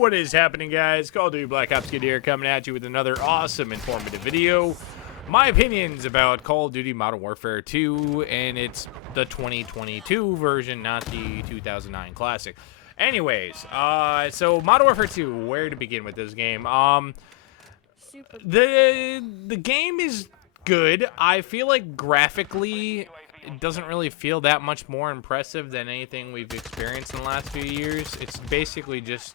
What is happening, guys? Call of Duty Black Ops Kid here, coming at you with another awesome, informative video. My opinions about Call of Duty Modern Warfare 2, and it's the 2022 version, not the 2009 classic. Anyways, so Modern Warfare 2, where to begin with this game? The game is good. I feel like graphically, it doesn't really feel that much more impressive than anything we've experienced in the last few years. It's basically just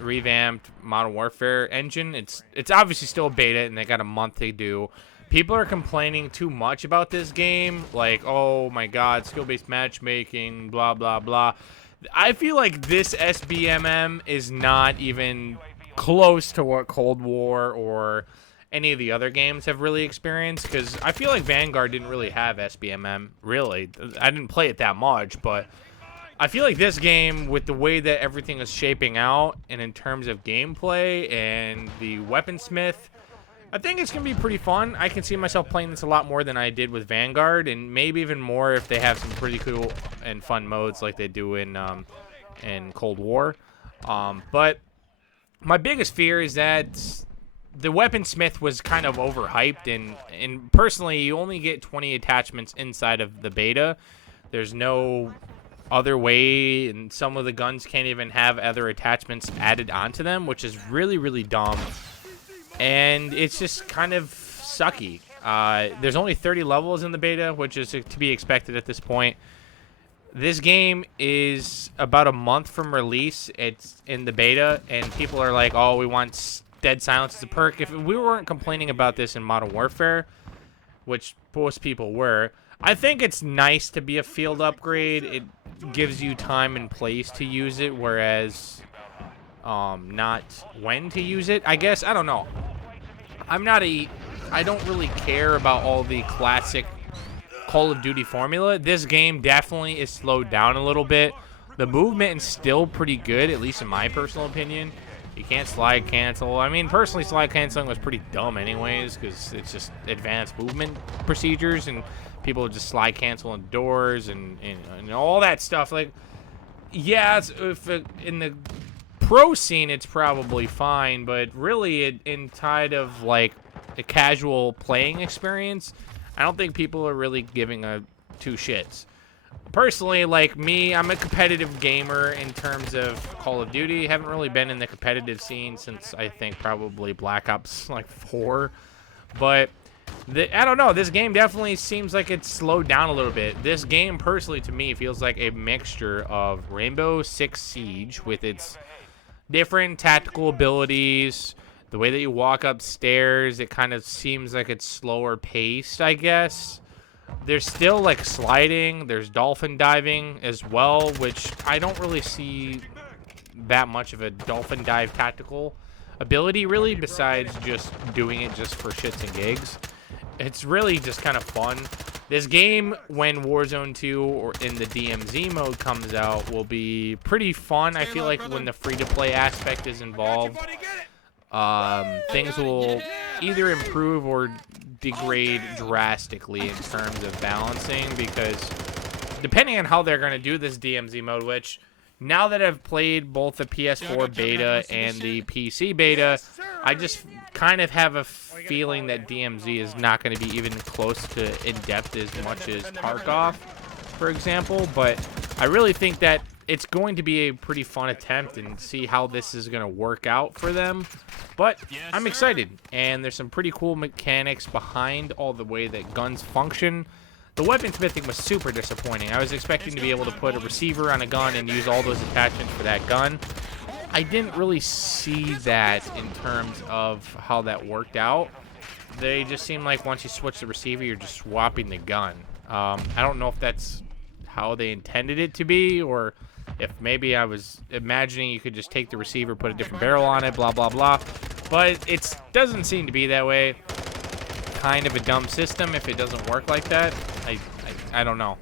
revamped Modern Warfare engine. It's obviously still a beta, and they got a month to do. People are complaining too much about this game, like, oh my god, skill-based matchmaking, blah blah blah. I feel like this SBMM is not even close to what Cold War or any of the other games have really experienced, because I feel like Vanguard didn't really have SBMM, really. I didn't play it that much, but I feel like this game, with the way that everything is shaping out, and in terms of gameplay and the weaponsmith, I think it's going to be pretty fun. I can see myself playing this a lot more than I did with Vanguard, and maybe even more if they have some pretty cool and fun modes like they do in Cold War. But my biggest fear is that the weaponsmith was kind of overhyped, and personally, you only get 20 attachments inside of the beta. There's no other way, and some of the guns can't even have other attachments added onto them, which is really, really dumb. And it's just kind of sucky. There's only 30 levels in the beta, which is to be expected at this point. This game is about a month from release. It's in the beta, and people are like, oh, we want dead silence as a perk. If we weren't complaining about this in Modern Warfare, which most people were, I think it's nice to be a field upgrade. It gives you time and place to use it, whereas not when to use it, I guess. I don't know. I don't really care about all the classic Call of Duty formula. This game definitely is slowed down a little bit. The movement is still pretty good, at least in my personal opinion. You can't slide cancel. I mean, personally, slide canceling was pretty dumb anyways, because it's just advanced movement procedures, and people just slide cancel on doors and all that stuff. Like, yeah, in the pro scene, it's probably fine, but really, inside of, like, a casual playing experience, I don't think people are really giving two shits. Personally, like me, I'm a competitive gamer in terms of Call of Duty. Haven't really been in the competitive scene since, I think, probably Black Ops, like, 4. But I don't know. This game definitely seems like it's slowed down a little bit. This game, personally, to me, feels like a mixture of Rainbow Six Siege with its different tactical abilities. The way that you walk upstairs, it kind of seems like it's slower paced, I guess. There's still, like, sliding. There's dolphin diving as well, which I don't really see that much of a dolphin dive tactical ability, really, besides just doing it just for shits and gigs. It's really just kind of fun. This game, when Warzone 2 or in the DMZ mode comes out, will be pretty fun. I feel like when the free-to-play aspect is involved, things will either improve or degrade drastically in terms of balancing, because depending on how they're going to do this DMZ mode, which now that I've played both the PS4 beta and the PC beta, I just kind of have a feeling that DMZ is not going to be even close to in-depth as much as Tarkov, for example. But I really think that it's going to be a pretty fun attempt, and see how this is going to work out for them. But I'm excited, and there's some pretty cool mechanics behind all the way that guns function. The weaponsmithing was super disappointing. I was expecting to be able to put a receiver on a gun and use all those attachments for that gun. I didn't really see that in terms of how that worked out. They just seem like once you switch the receiver, you're just swapping the gun. I don't know if that's how they intended it to be, or if maybe I was imagining you could just take the receiver, put a different barrel on it, blah, blah, blah. But it doesn't seem to be that way. Kind of a dumb system if it doesn't work like that. I don't know.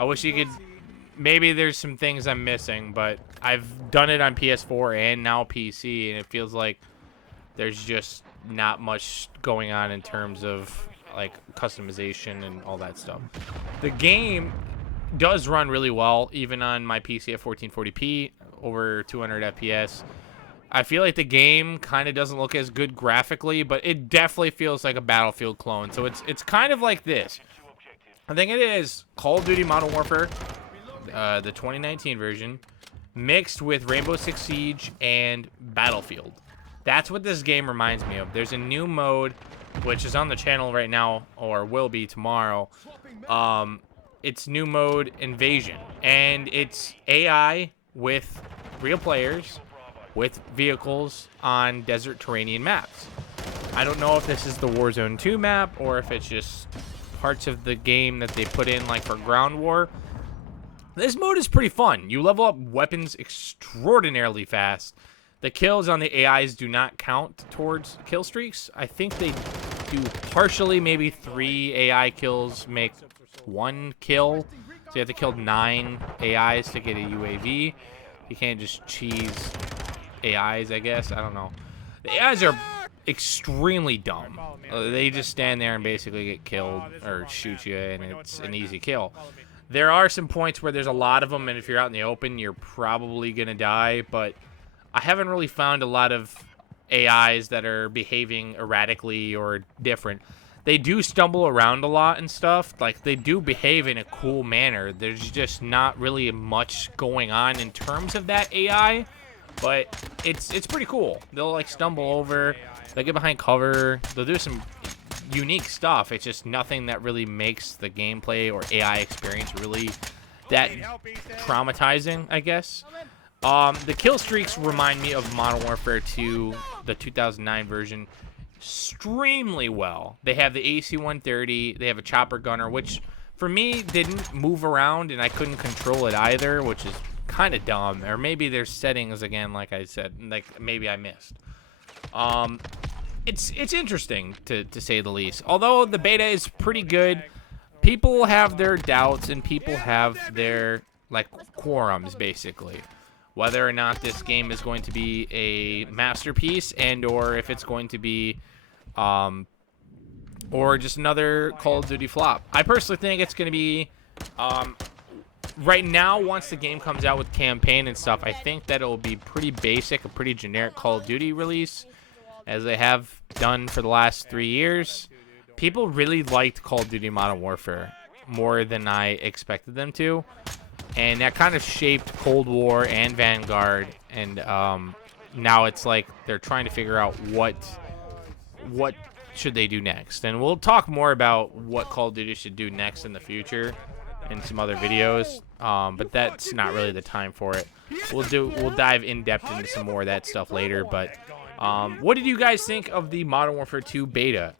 I wish you could. Maybe there's some things I'm missing, but I've done it on PS4 and now PC, and it feels like there's just not much going on in terms of, like, customization and all that stuff. The game does run really well, even on my PC at 1440p. over 200 FPS. I feel like the game kind of doesn't look as good graphically, but it definitely feels like a Battlefield clone. So it's kind of like this. I think it is Call of Duty Modern Warfare, the 2019 version, mixed with Rainbow Six Siege and Battlefield. That's what this game reminds me of. There's a new mode, which is on the channel right now, or will be tomorrow. It's new mode Invasion, and it's AI with real players with vehicles on desert terrain maps. I don't know if this is the Warzone 2 map or if it's just parts of the game that they put in like for ground war. This mode is pretty fun. You level up weapons extraordinarily fast. The kills on the AIs do not count towards kill streaks. I think they do partially. Maybe 3 AI kills make 1 kill. So you have to kill 9 AIs to get a UAV. You can't just cheese AIs, I guess. I don't know. The AIs are extremely dumb. They just stand there and basically get killed or shoot you, and it's an easy kill. There are some points where there's a lot of them, and if you're out in the open, you're probably going to die, but I haven't really found a lot of AIs that are behaving erratically or different. They do stumble around a lot and stuff. Like, they do behave in a cool manner. There's just not really much going on in terms of that AI, but it's pretty cool. They'll, like, stumble over. They'll get behind cover. They'll do some unique stuff. It's just nothing that really makes the gameplay or AI experience really that traumatizing, I guess. The kill streaks remind me of Modern Warfare 2, the 2009 version, extremely well. They have the AC-130. They have a chopper gunner, which for me didn't move around, and I couldn't control it either, which is kind of dumb. Or maybe there's settings again, like I said, like maybe I missed. It's interesting to say the least. Although the beta is pretty good, people have their doubts and people have their like quorums basically. Whether or not this game is going to be a masterpiece and or if it's going to be or just another Call of Duty flop. I personally think it's going to be right now, once the game comes out with campaign and stuff, I think that it will be pretty basic, a pretty generic Call of Duty release, as they have done for the last 3 years. People really liked Call of Duty Modern Warfare more than I expected them to. And that kind of shaped Cold War and Vanguard. And now it's like they're trying to figure out what should they do next. And we'll talk more about what Call of Duty should do next in the future in some other videos. But that's not really the time for it. We'll dive in depth into some more of that stuff later. But what did you guys think of the Modern Warfare 2 beta?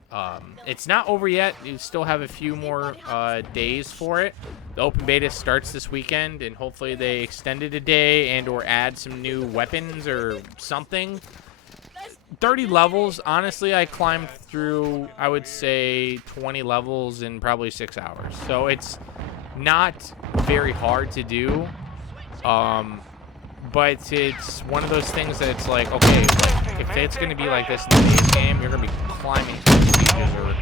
It's not over yet. You still have a few more days for it. The open beta starts this weekend, and hopefully they extend it a day and or add some new weapons or something. 30 levels. Honestly, I climbed through, I would say, 20 levels in probably 6 hours. So it's not very hard to do. But it's one of those things that it's like, okay, if it's going to be like this in the base game, you're going to be climbing stages or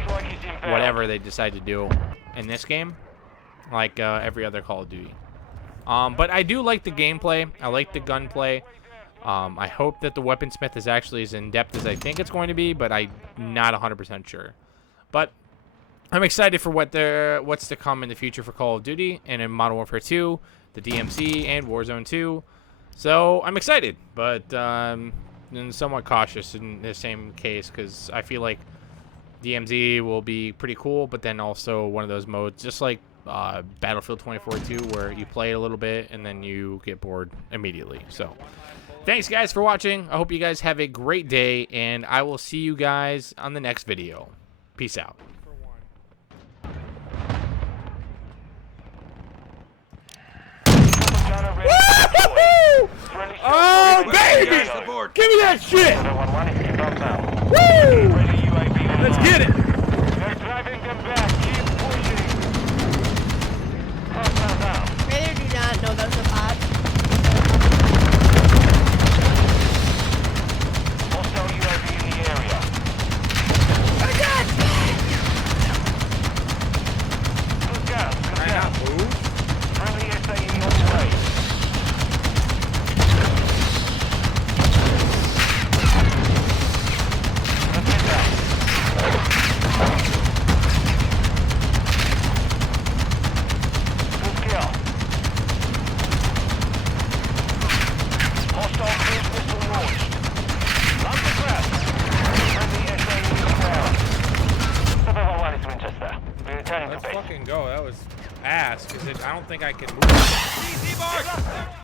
whatever they decide to do in this game, like every other Call of Duty. But I do like the gameplay. I like the gunplay. I hope that the weaponsmith is actually as in-depth as I think it's going to be, but I'm not 100% sure. But I'm excited for what's to come in the future for Call of Duty and in Modern Warfare 2, the DMC, and Warzone 2. So I'm excited, but I'm somewhat cautious in the same case because I feel like DMZ will be pretty cool, but then also one of those modes, just like Battlefield 2042, where you play a little bit and then you get bored immediately. So thanks, guys, for watching. I hope you guys have a great day, and I will see you guys on the next video. Peace out. Oh, baby! Give me that shit! Woo! Let's get it! They're driving them back. Keep pushing. Raider do not know that was a bot. Hostile UAV in the area. Oh god! Good gas. Good Can I not gas. move? Friendly SAE on the way. Let's fucking go. That was ass, because I don't think I can move.